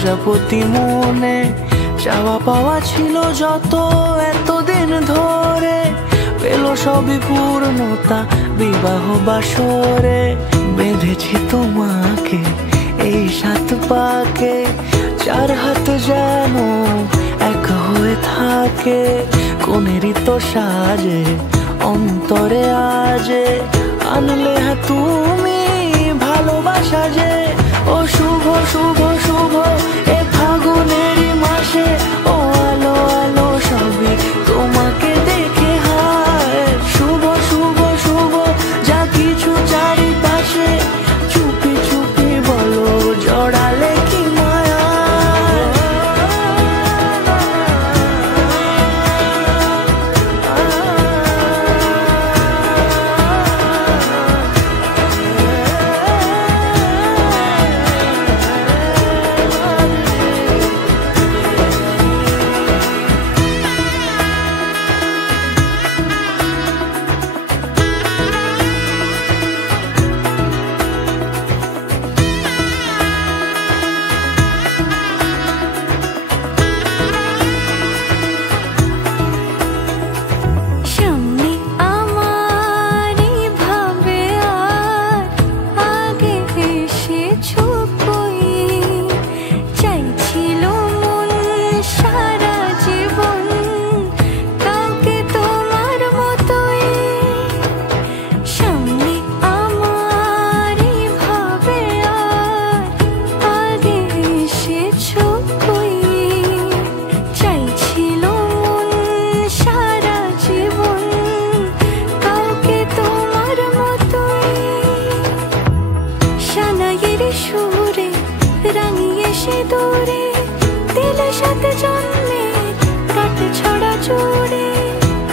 প্রজাপতি মনে চাওয়া পাওয়া ছিল যত এতদিন ধরে, পেল সবই পূর্ণতা বিবাহ বাসরে। বেঁধেছি তোমাকে এই 7 পাকে, 4 হাত যেন এক হয়ে থাকে। কোনেরই তো সাজে অন্তরে আজে, আনলে তুমি ভালোবাসা যে। ও শুভ শুভ শুভ এ ফাগুনেরই মাসে, ও আলো আলো সবই তোমাকে দেখে হায়। শুভ শুভ শুভ যা কিছু চারিপাশে, চুপি চুপি বলো জড়ালে কি মায়া।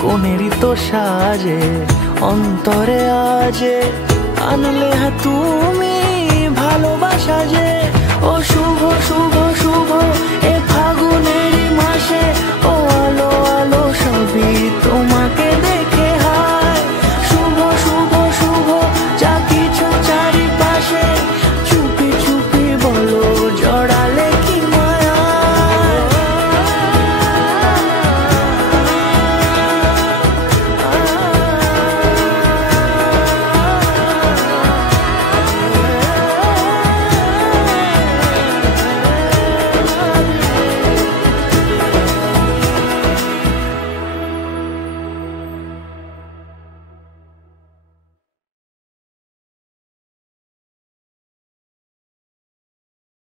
কোনেরই তো সাজে অন্তরে আজে, আনলে তুমি ভালোবাসা যে। ও শুভ শুভ শুভ এ